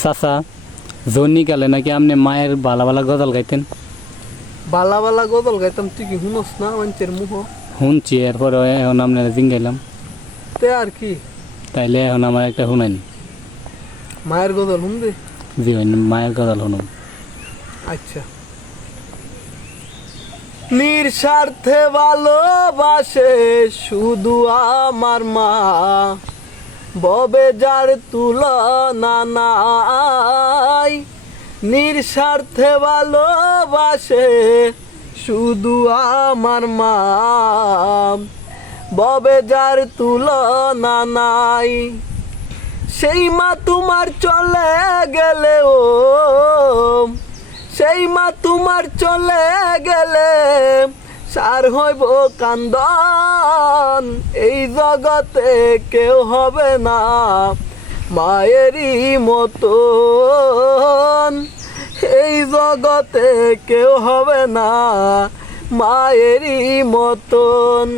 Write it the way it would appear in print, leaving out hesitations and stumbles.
চাচা জন্নিকালে নাকি আপনি মায়ের বালা বালা গজাল গাইতেন। বালা বালা গজল গাইতাম, তুই কি শুনস না মানুষের মুহ? শুনছি, এরপরে এখন আপনারা জিঙ্গাইলাম। তে আর কি, তাইলে এখন আমার একটা শুনাইন। মায়ের গজল শুনবি? জি ভাই, মায়ের গজাল শুনুন। আচ্ছা। নিঃস্বার্থে ভালোবাসে শুধু আমার মা, ববে যার তুলনা নাই। নিঃস্বার্থে ভালোবাসে শুধু আমার মা, ববে যার তুলনা নাই। সেই মা তোমার চলে গেলেও, সেই মা তোমার চলে গেলে সার হইব কান্দন। এই জগতে কেউ হবে না মায়েরই মতন, এই জগতে কেউ হবে না মায়েরই মতন।